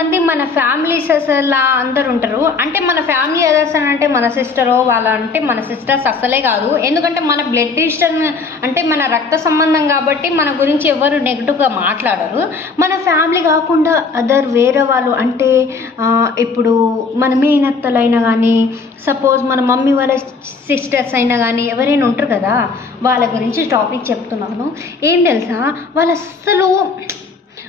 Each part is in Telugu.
కొంతమంది మన ఫ్యామిలీస్ అసలు అందరు ఉంటారు. అంటే మన ఫ్యామిలీ అదర్స్ అని అంటే మన సిస్టరో వాళ్ళ అంటే మన సిస్టర్స్ అసలే కాదు. ఎందుకంటే మన బ్లడ్ రిజిస్టర్ అంటే మన రక్త సంబంధం కాబట్టి మన గురించి ఎవరు నెగిటివ్గా మాట్లాడరు. మన ఫ్యామిలీ కాకుండా అదర్ వేరే వాళ్ళు అంటే ఇప్పుడు మన మేనత్తలైనా కానీ సపోజ్ మన మమ్మీ వాళ్ళ సిస్టర్స్ అయినా కానీ ఎవరైనా ఉంటారు కదా వాళ్ళ గురించి టాపిక్ చెప్తున్నాను. ఏం తెలుసా? వాళ్ళు అస్సలు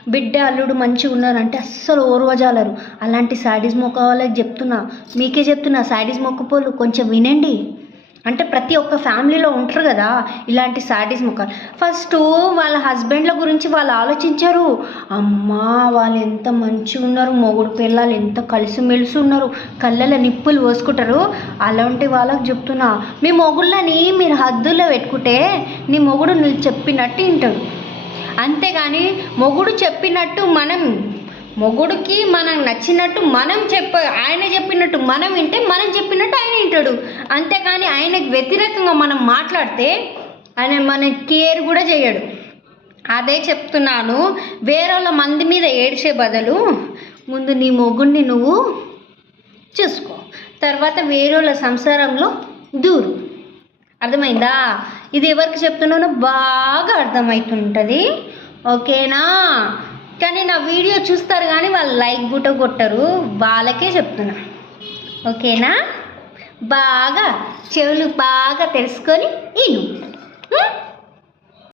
బిడ్డ అల్లుడు మంచిగా ఉన్నారంటే అస్సలు ఓర్వజాలరు. అలాంటి శాడీస్ మొక్క వాళ్ళకి చెప్తున్నా. మీకే చెప్తున్నా శాడీస్ మొక్కపోళ్ళు కొంచెం వినండి. అంటే ప్రతి ఒక్క ఫ్యామిలీలో ఉంటారు కదా ఇలాంటి శాడీస్ మొక్కలు ఫస్ట్ వాళ్ళ హస్బెండ్ల గురించి వాళ్ళు ఆలోచించారు. అమ్మా వాళ్ళు ఎంత మంచిగా ఉన్నారు మొగుడు పిల్లలు ఎంత కలిసిమెలిసి ఉన్నారు కళ్ళలో నిప్పులు పోసుకుంటారు. అలాంటి వాళ్ళకి చెప్తున్నా. మీ మొగుళ్ళని మీరు హద్దుల్లో పెట్టుకుంటే నీ మొగుడు నువ్వు చెప్పినట్టు వింటాడు. అంతేగాని మొగుడు చెప్పినట్టు మనం మొగుడికి మనం నచ్చినట్టు మనం చెప్ప ఆయన చెప్పినట్టు మనం వింటే మనం చెప్పినట్టు ఆయన వింటాడు. అంతేకాని ఆయనకు వ్యతిరేకంగా మనం మాట్లాడితే ఆయన మన కేర్ కూడా చేయడు. అదే చెప్తున్నాను వేరే వాళ్ళ మంది మీద ఏడ్చే బదులు ముందు నీ మొగుడిని నువ్వు చూసుకో. తర్వాత వేరే వాళ్ళ సంసారంలో దూరు. అర్థమైందా? ఇది ఎవరికి చెప్తున్నానో బాగా అర్థమవుతుంటుంది ఓకేనా? కానీ నా వీడియో చూస్తారు కానీ వాళ్ళు లైక్ బుట కొట్టరు. వాళ్ళకే చెప్తున్నా. ఓకేనా? బాగా చెవులు బాగా తెలుసుకొని ఇను.